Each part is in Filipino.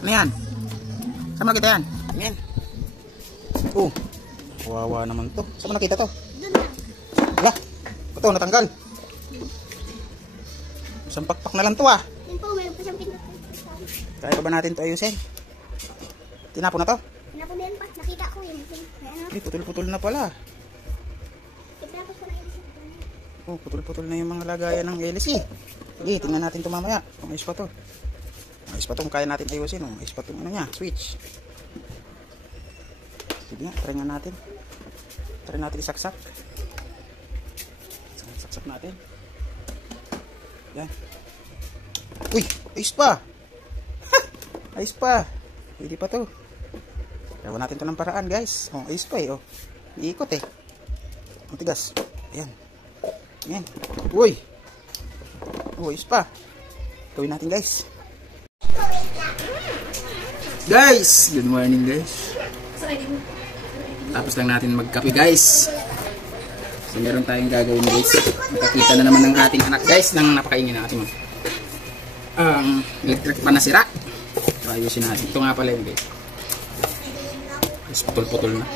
Ano yan? Saan mo nakita yan? Yan. Oh. Kawawa naman to. Saan mo nakita to? Wala. Ito, natanggal. Isang pakpak na lang to ah. Yan po, meron pa siyang pinapin. Kaya pa ba natin to ayusin? Tinapon na to? Tinapon na yan pa. Nakita ko yun. Putol-putol na pala. Tinapon ko na yun. Oh, putol-putol na yung mga lagayan ng LC. Sige, tingnan natin ito mamaya. Kung ayos pa to. Ayos pa itong kaya natin ayusin. Oh. Ayos pa itong ano niya, switch. Sige nga, try nga natin. Try natin isaksak. Saksak natin. Yan. Uy, ayos pa. Ayos pa. Pwede pa to. Gawa natin to ng paraan guys. Oh, ayos pa eh. Oh. Iikot eh. Ang tigas. Ayan. Ayan. Uy. Oh, ayos pa. Gawin natin guys. Guys, good morning guys. Tapos lang natin magkape guys. So meron tayong gagawin guys. Nakakita na naman ng ating anak guys ng napakaingin na ating electric pan na sira. So ayusin natin. Ito nga pala yun guys. Putol-putol na.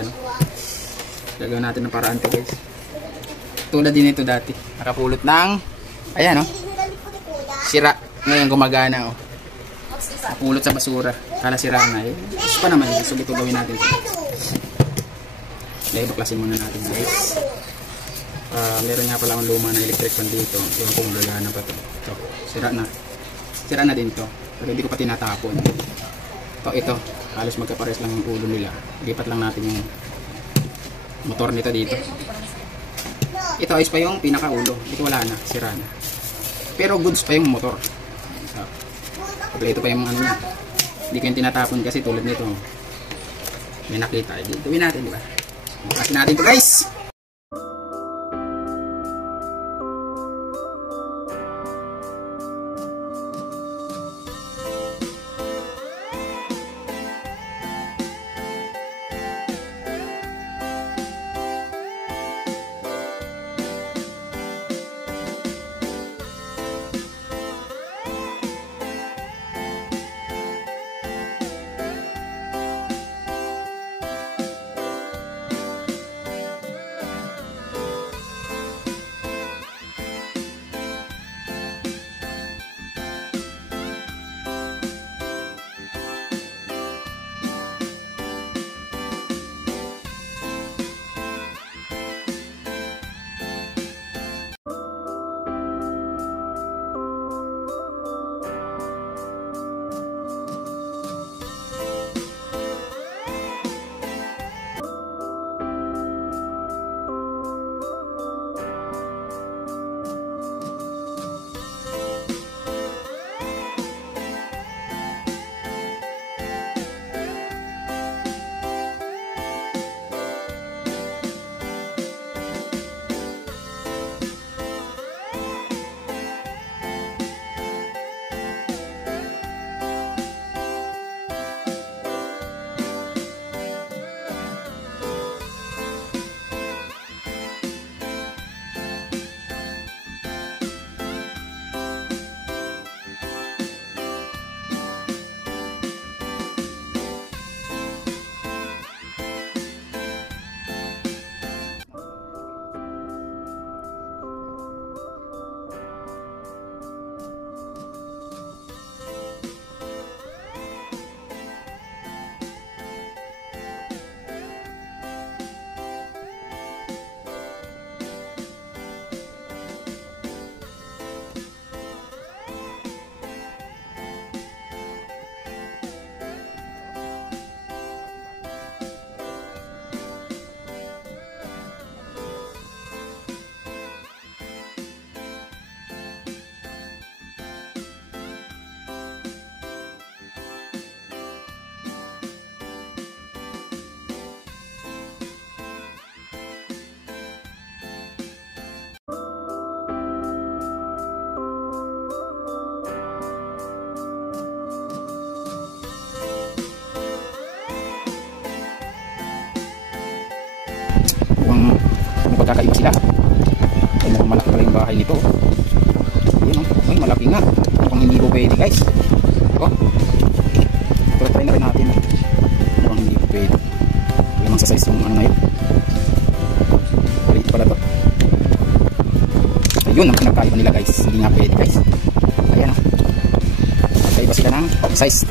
Yan. Gagawin natin ng paraan to guys. Tulad din ito dati. Nakapulot ng ayan oh. Sira. Ngayon gumagana oh. Napulot sa basura. Kala sira na eh. Gusto pa naman. So ito gawin natin. Dahil baklasin muna natin guys. Meron nga pala akong luma na electric fan dito. Yung kung gagana pa to. Ito. Sira na. Sira na din to. Pero hindi ko pa tinatapon. Ito. Halos magkapares lang yung ulo nila. Lipat lang natin yung motor nito dito. Ito ayos pa yung pinakaulo. Ito wala na. Sira na. Pero goods pa yung motor. Ito pa yung ano niya. Hindi ko yung tinatapon kasi tulad nito. May nakita. Gawin natin, di ba? Kasi natin ito guys. Magkakaiba sila. Ay, mukhang malaki pala yung bahay nito. Ayun, oh. Ay, malaki nga. Mukhang hindi ko pwede guys. Oh. pero try na rin natin. Mukhang hindi ko pwede. Lamang sa size yung ano na yun. Maliit pala to. Ayun ang pinagkaiba nila guys. Hindi nga pwede guys. Ayan o. Magkaiba sila ng size.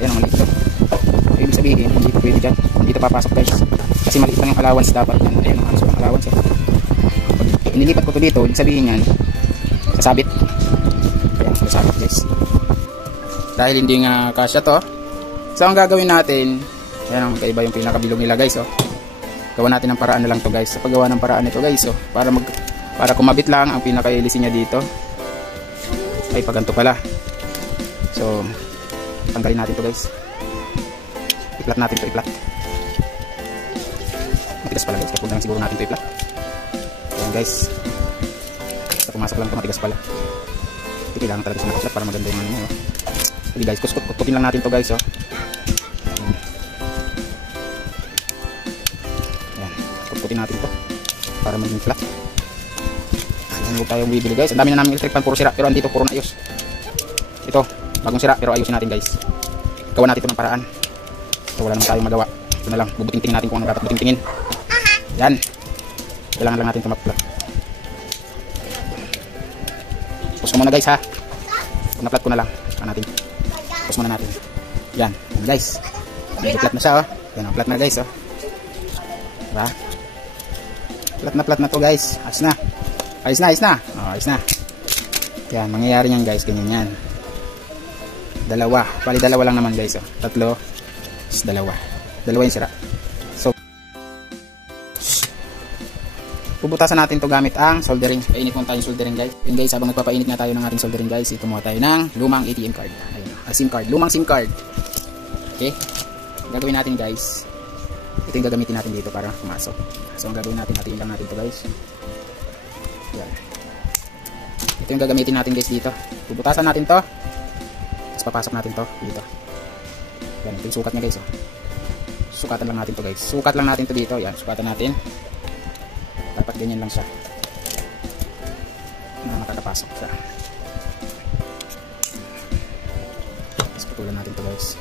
Ayan ang maliit to. So, ibig sabihin hindi ko pwede dyan. Hindi ito papasok guys. Kasi maliit lang yung allowance dapat yan. Ayan ang halos yung allowance. Pag inilipat ko to dito, ibig sabihin yan sasabit. Ayan, sasabit guys. Dahil hindi nga kasya to. So ang gagawin natin, ayan ang magkaiba yung pinakabilog nila guys. Gawa natin ng paraan na lang to guys. Sa paggawa ng paraan nito guys, para kumabit lang ang pinaka-hélice niya dito. Ay paganto pala. So tanggalin natin to guys. I-flat natin to, i-flat. Matigas pala guys, kapag lang siguro natin to i-flat. Ayan guys. Basta pumasok lang to, matigas pala. Hindi kailangan talaga siya nakaplat para maganda yung ano nyo. Sige guys, kuskutin lang natin to guys. Ayan, kuskutin natin to para maging flat. Ayan, huwag tayong bibili guys. Ang dami na namin electric fan, puro sira, pero andito puro na ayos. Ito, bagong sira, pero ayusin natin guys. Gawa natin ito ng paraan. So wala naman tayong magawa. Ito na lang, bubuting-tingin natin kung ano dapat buting-tingin. Yan, kailangan lang natin ito mag-flat. Pus ko muna guys ha. Kung na-flat ko na lang natin. Pus muna natin. Yan, yan guys. Medyo flat na siya. Yan ang flat na guys. Diba? Flat na to guys. Ayos na. Ayos na, ayos na. Ayos na. Yan, mangyayari nyan guys. Ganyan yan. Dalawa. Pali dalawa lang naman guys. Tatlo. Dalawa. Dalawa yung sira. So, puputasan natin to gamit ang soldering. Painit muna tayo yung soldering guys. Yun guys, habang nagpapainit nga tayo ng ating soldering guys, ito muna tayo ng lumang ATM card. Ayun, SIM card. Lumang SIM card. Okay? Gagawin natin guys. Ito yung gagamitin natin dito para pumasok. So, ang gagawin natin, hatiin lang natin to guys. Yan. Ito yung gagamitin natin guys dito. Puputasan natin to. Tapos papasok natin to dito. Yan, ito yung sukat niya guys. Sukatan lang natin to guys. Sukat lang natin to dito. Yan, sukatan natin. Dapat ganyan lang siya na makakapasok siya. Tapos putulan natin to guys.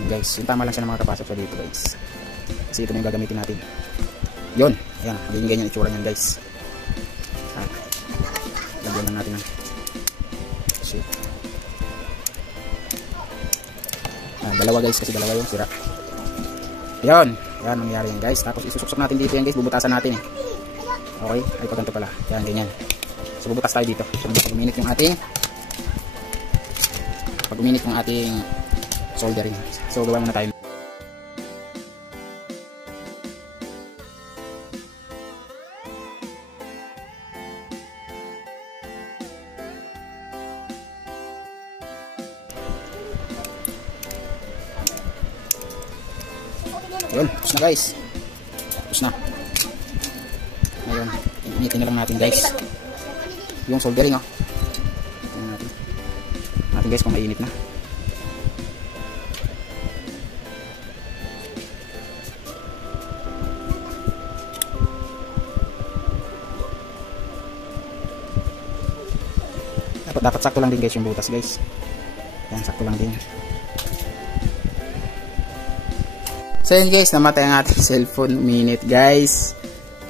Yan guys, yung tama lang siya na makakapasok siya dito guys. Kasi ito na yung gagamitin natin. Yun, ayan, ganyan yung itsura niyan guys. Lagyan lang natin ng shit. Dalawa guys, kasi dalawa yung sira. Yun, yan nangyari yan guys. Tapos isusuksok natin dito yan guys, bubutasan natin eh. Okay, ay paganto pala. Yan, ganyan. So bubutas tayo dito. So pag uminit yung ating soldering. So gawa muna tayo. Yun, tapos na guys. Tapos na. Ngayon, initin na lang natin guys yung soldering natin guys kung mainit na. Dapat sakto lang din guys yung butas guys. Yan, sakto lang din. So yun guys, namatay ang ating cellphone minute guys.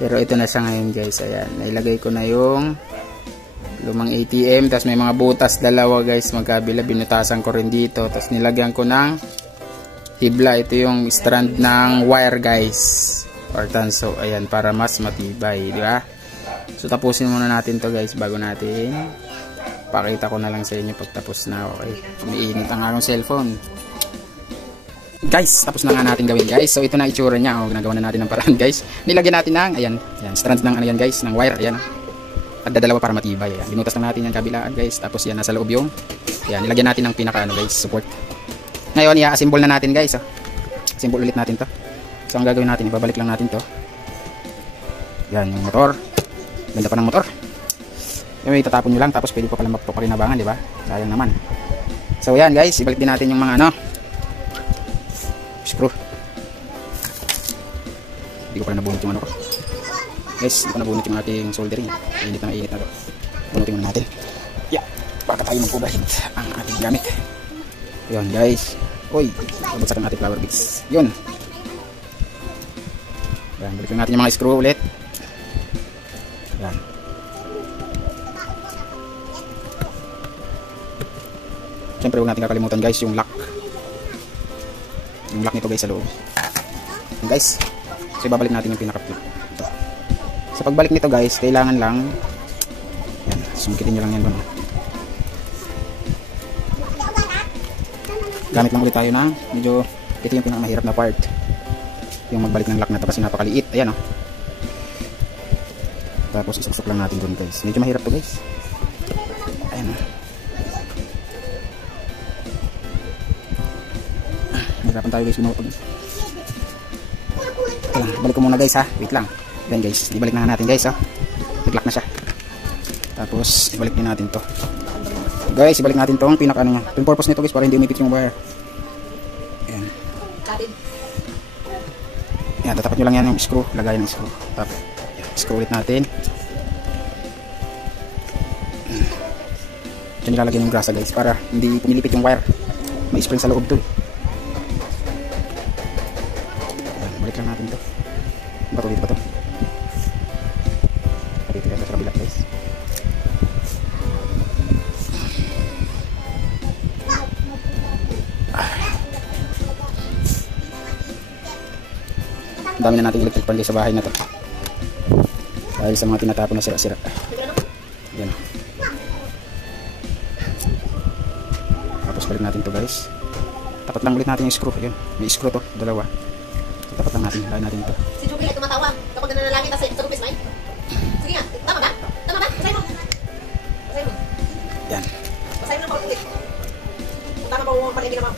Pero ito na siya ngayon guys. Ayan, nailagay ko na yung lumang ATM. Tapos may mga butas dalawa guys magkabila. Binutasan ko rin dito. Tapos nilagyan ko ng hibla. Ito yung strand ng wire guys. Or tanso. Ayan, para mas matibay. Di ba? So tapusin muna natin to guys bago natin pakita ko na lang sa inyo pagtapos na. Okay, umiinit ang aking cellphone guys. Tapos na nga natin gawin guys. So ito na itsura niya. Ginagawa na natin ng paraan guys. Nilagyan natin ng ayan strands ng ano yan guys, ng wire. Ayan, at dalawa para matibay. Ayan, binutas lang natin yung kabilaan guys. Tapos yan nasa loob yung ayan, nilagyan natin ng pinaka ano guys, support. Ngayon i-assemble na natin guys. Assemble ulit natin to. So ang gagawin natin, ibabalik lang natin to. Yan yung motor. Ganda pa ng motor. Yung itatapon nyo lang, tapos pwede pa pala mapapakinabangan, di ba? Sayang naman. So yan guys, ibalik din natin yung mga ano screw. Hindi ko pala nabunot yung ano ko guys, hindi ko nabunot yung ating soldering. Init na mainit na to. Bunutin muna natin. Yeah, baka tayo magpubahid ang ating gamit. Yun guys. Uy, babagsak ang ating flower beads. Yun. Yan, balikan natin yung mga screw ulit. Yan. Siyempre huwag natin kakalimutan guys yung lock. Yung lock nito guys sa loob. Yan guys. So ibabalik natin yung pinaka-clip. Ito. Sa pagbalik nito guys, kailangan lang yan, sungkitin nyo lang yan doon. Gamit lang ulit tayo na medyo ito yung pinakamahirap na part. Yung magbalik ng lock na ito kasi napakaliit. Ayan o. Tapos isusok lang natin doon guys. Medyo mahirap to guys. Ayan o. Hirapan tayo guys gumawag. Balik ko muna guys ha. Wait lang. Then guys, ibalik na natin guys ha. Nag-lock na siya. Tapos ibalik din natin to. Guys, ibalik natin tong pinaka ano niya. Yung purpose nito guys para hindi umipit yung wire. Ayan. Ayan, tatapat nyo lang yan yung screw. Lagayan ng screw. Tapos, screw ulit natin. Diyan nilalagyan yung grasa guys para hindi pumilipit yung wire. May spring sa loob to. Ayan, balik lang natin to. Bato dito ba to? Dito yan sa kabila guys. Ang dami na natin electric pan sa bahay na to dahil sa mga tinatapon na sira-sira. Yan. Tapos balik natin to guys. Tapat lang ulit natin yung screw. Yun. May screw to, dalawa. So, tapat lang natin, lahat natin to. Si Juby ay tumatawa kapag nananalangin sa lupis, Mike. Sige nga, tama ba? Tama ba? Basahin mo. Basahin mo. Yan. Basahin mo ng paulit. Tama ba mo palagi naman?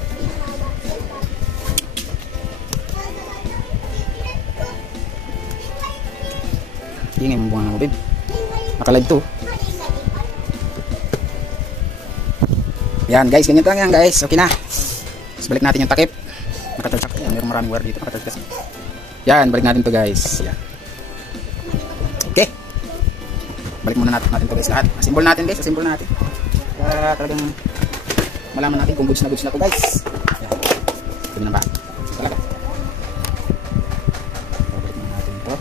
Ingay mo bunga ng ubib. Nakalive to. Yan guys, ganyan lang yan guys. Okay na. Tapos balik natin yung takip. Nakatalsak. Yan, mayroong maraming wire dito. Nakatalsak. Yan, balik natin to guys. Yan. Okay. Balik muna natin to guys lahat. Assemble natin guys. Assemble natin. Para talagang malaman natin kung goods na to guys. Yan. Ito na ba? Talaga. Balik muna natin to.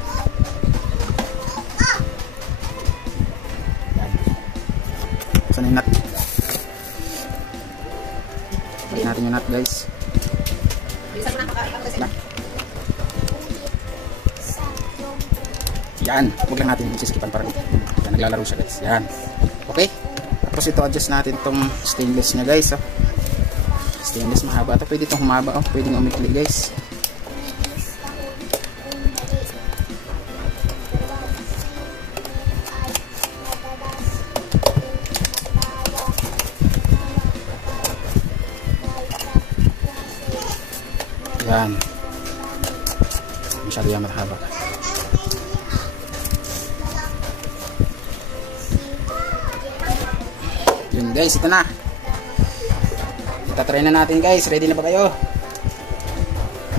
Saan yung nut? Balik natin yung nut guys. Yan, huwag lang natin isiskipan para yan, naglalaro siya guys. Yan. Okay. Tapos ito adjust natin tong stainless nya guys. Oh. Stainless mahaba ito. Pwede itong humaba. Oh. Pwede ng umikli guys. Yan. Masyado yan mahaba. Yun guys, ito na. Itatry na natin guys. Ready na ba kayo?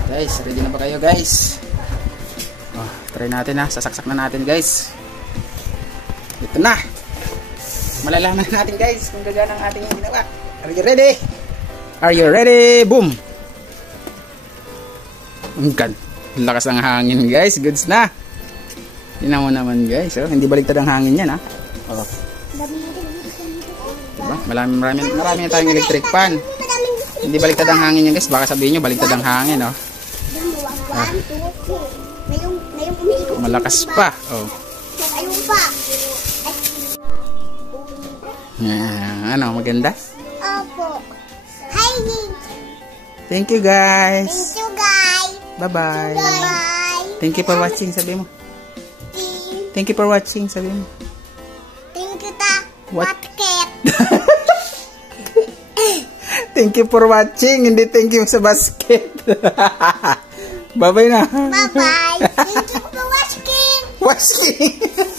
Guys, ready na ba kayo guys? Oh, try natin ha. Sasaksak na natin guys. Ito na. Malalaman natin guys kung gagana ang ating ginawa. Are you ready? Are you ready? Boom! Ang lakas ng hangin guys. Goods na. Tingnan mo naman guys. Oh. Hindi baliktad ang hangin yan ha. Oh. Diba? Marami na tayong electric fan. Hindi baliktad ang hangin yan guys. Baka sabihin nyo baliktad ang hangin. Oh. Ah. Malakas pa. Oh. Ayun pa. Ano, maganda? Opo. Hi, thank you guys. thank you guys. Bye-bye. Bye. Thank you for watching, sabi mo. Thank you for watching, sabi mo. Thank you ta. What? Basket. Thank you for watching, hindi thank you sa basket. Bye-bye na. Bye-bye. Thank you for watching. Watching.